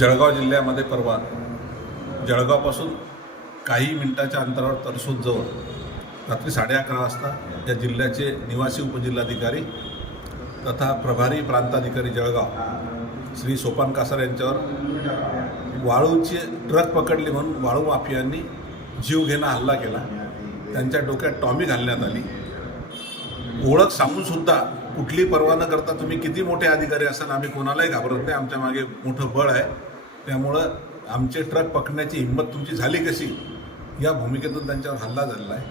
जळगाव जिल्ह्यामध्ये परवा जळगावपासून काही मिनिटाच्या अंतरावर तरसूदजवळ रात्री साडे अकरा वाजता या जिल्ह्याचे निवासी उपजिल्हाधिकारी तथा प्रभारी प्रांताधिकारी जळगाव श्री सोपान कासार यांच्यावर वाळूची ट्रक पकडले म्हणून वाळू माफियांनी जीवघेणा हल्ला केला. त्यांच्या डोक्यात टॉमी घालण्यात आली. ओळख सांगूनसुद्धा कुठली पर्वा न करता तुम्ही किती मोठे अधिकारी असाल आम्ही कोणालाही घाबरत नाही. आमच्या मागे मोठं बळ आहे. त्यामुळं आमचे ट्रक पकडण्याची हिंमत तुमची झाली कशी? या भूमिकेतून त्यांच्यावर हल्ला झालेला आहे.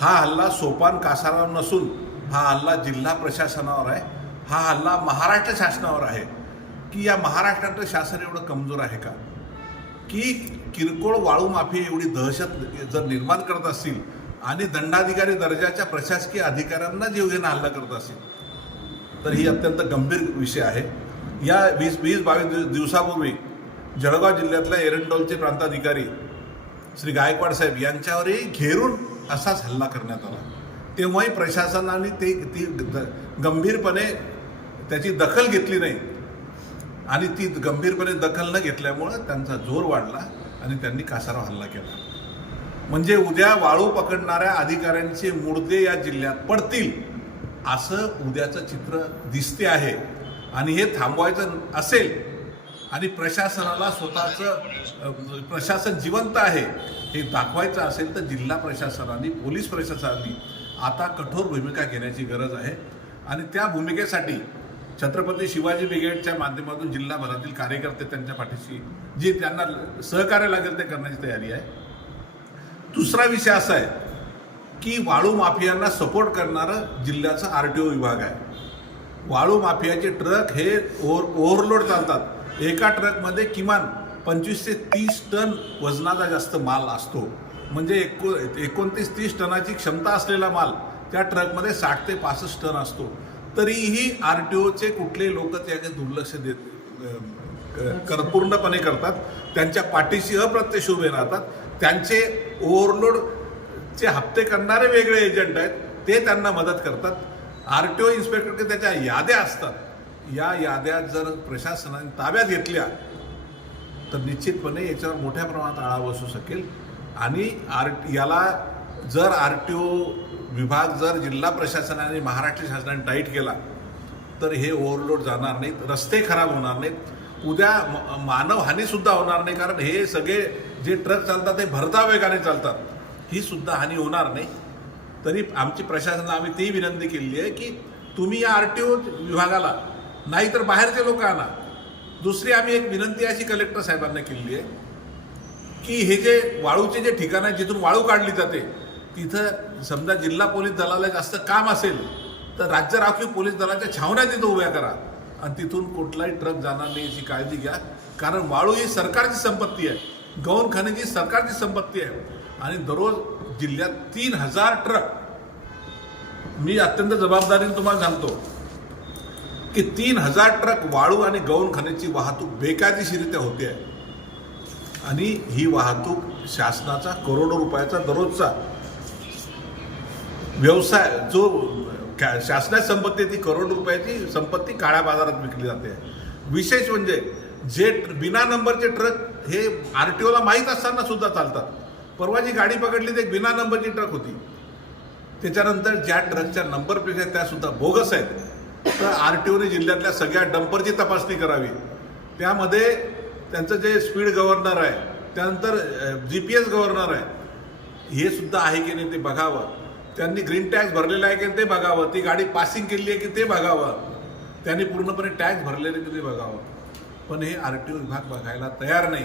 हा हल्ला सोपान कासारावर नसून हा हल्ला जिल्हा प्रशासनावर आहे. हा हल्ला महाराष्ट्र शासनावर आहे. की या महाराष्ट्रातलं शासन एवढं कमजोर आहे का? की किरकोळ वाळू माफी एवढी दहशत जर निर्माण करत असतील आणि दंडाधिकारी दर्जाच्या प्रशासकीय अधिकाऱ्यांना जीवघेणा हल्ला करत असतील तर ही अत्यंत गंभीर विषय आहे. या वीस वीस बावीस दिवसापूर्वी जळगाव जिल्ह्यातल्या एरंडोलचे प्रांताधिकारी श्री गायकवाड साहेब यांच्यावरही घेरून असाच हल्ला करण्यात आला. तेव्हाही प्रशासनाने ते ती द- गंभीरपणे त्याची दखल घेतली नाही. आणि ती गंभीरपणे दखल न घेतल्यामुळं त्यांचा जोर वाढला आणि त्यांनी कासारावर हल्ला केला. म्हणजे उद्या वाळू पकडणाऱ्या अधिकाऱ्यांचे मुर्दे या जिल्ह्यात पडतील असं उद्याचं चित्र दिसते आहे. आणि हे थांबवायचं असेल आणि प्रशासनाला स्वतःचं प्रशासन जिवंत आहे हे दाखवायचं असेल तर जिल्हा प्रशासनाने पोलीस प्रशासनाने आता कठोर भूमिका घेण्याची गरज आहे. आणि त्या भूमिकेसाठी छत्रपती शिवाजी ब्रिगेडच्या माध्यमातून जिल्हाभरातील कार्यकर्ते त्यांच्या पाठीशी जे त्यांना सहकार्य लागेल ते करण्याची तयारी आहे. दुसरा विषय असा आहे की वाळू माफियांना सपोर्ट करणारं जिल्ह्याचा आर टी ओ विभाग आहे. वाळू माफियाचे ट्रक हे ओव्हर ओव्हरलोड चालतात. एका ट्रकमध्ये किमान पंचवीस ते तीस टन वजनाचा जास्त माल असतो. म्हणजे एको एकोणतीस तीस टनाची क्षमता असलेला माल त्या ट्रकमध्ये साठ ते पासष्ट टन असतो. तरीही आर टी ओचे कुठले लोक त्याकडे दुर्लक्ष देत क- कर पूर्णपणे करतात. त्यांच्या पाठीशी अप्रत्यक्ष उभे राहतात. त्यांचे ओव्हरलोडचे हप्ते करणारे वेगळे एजंट आहेत. ते त्यांना मदत करतात. आर टी ओ इन्स्पेक्टरकडे त्याच्या याद्या असतात. या याद्या जर प्रशासनाने ताब्यात घेतल्या तर निश्चितपणे याच्यावर मोठ्या प्रमाणात आळा बसू शकेल. आणि आर याला जर आर टी ओ विभाग जर जिल्हा प्रशासनाने महाराष्ट्र शासनाने टाईट केला तर हे ओव्हरलोड जाणार नाहीत रस्ते खराब होणार नाहीत. उद्या मानवहानीसुद्धा होणार नाही कारण हे सगळे जे ट्रक चालतात ते भरता वेगाने चालतात. ही सुद्धा हानी होणार नाही. तरी आमची प्रशासनाला आम्ही ती विनंती केलेली आहे की तुम्ही या आर टी ओ विभागाला नाहीतर बाहेरचे लोक आणा. दुसरी आम्ही एक विनंती अशी कलेक्टर साहेबांना केलेली आहे की हे जे वाळूचे जे ठिकाण आहे जिथून वाळू काढली जाते तिथं समजा जिल्हा पोलीस दलाला जास्त काम असेल तर राज्य राखीव पोलीस दलाच्या छावण्या तिथं उभ्या करा. आणि तिथून कुठलाही ट्रक जाणार नाही याची काळजी घ्या. कारण वाळू ही सरकारची संपत्ती आहे. गौण खनिज ही सरकारची संपत्ती आहे. आणि दररोज जिल्ह्यात तीन हजार ट्रक. मी अत्यंत जबाबदारीने तुम्हाला सांगतो की तीन हजार ट्रक वाळू आणि गौण खनिजची वाहतूक बेकायदेशीरित्या होते आहे. आणि ही वाहतूक शासनाचा करोडो रुपयाचा दररोजचा व्यवसाय जो शासनाची संपत्ती आहे ती करोड रुपयाची संपत्ती काळ्या बाजारात विकली जाते विशेष म्हणजे जे बिना नंबरचे ट्रक हे आर टी ओला माहीत असताना सुद्धा चालतात. परवा जी गाडी पकडली ते एक बिना नंबरची ट्रक होती. त्याच्यानंतर ज्या ट्रकच्या नंबरपेक्षा त्यासुद्धा बोगस आहेत. तर आर टी ओने जिल्ह्यातल्या सगळ्या डंपरची तपासणी करावी. त्यामध्ये त्यांचं जे स्पीड गव्हर्नर आहे त्यानंतर जी पी एस गव्हर्नर आहे हे सुद्धा आहे की नाही ते बघावं. त्यांनी ग्रीन टॅक्स भरलेला आहे की नाही ते बघावं. ती गाडी पासिंग केली आहे की ते बघावं. त्यांनी पूर्णपणे टॅक्स भरलेले की ते बघावं. पण हे आर टी ओ विभाग बघायला तयार नाही.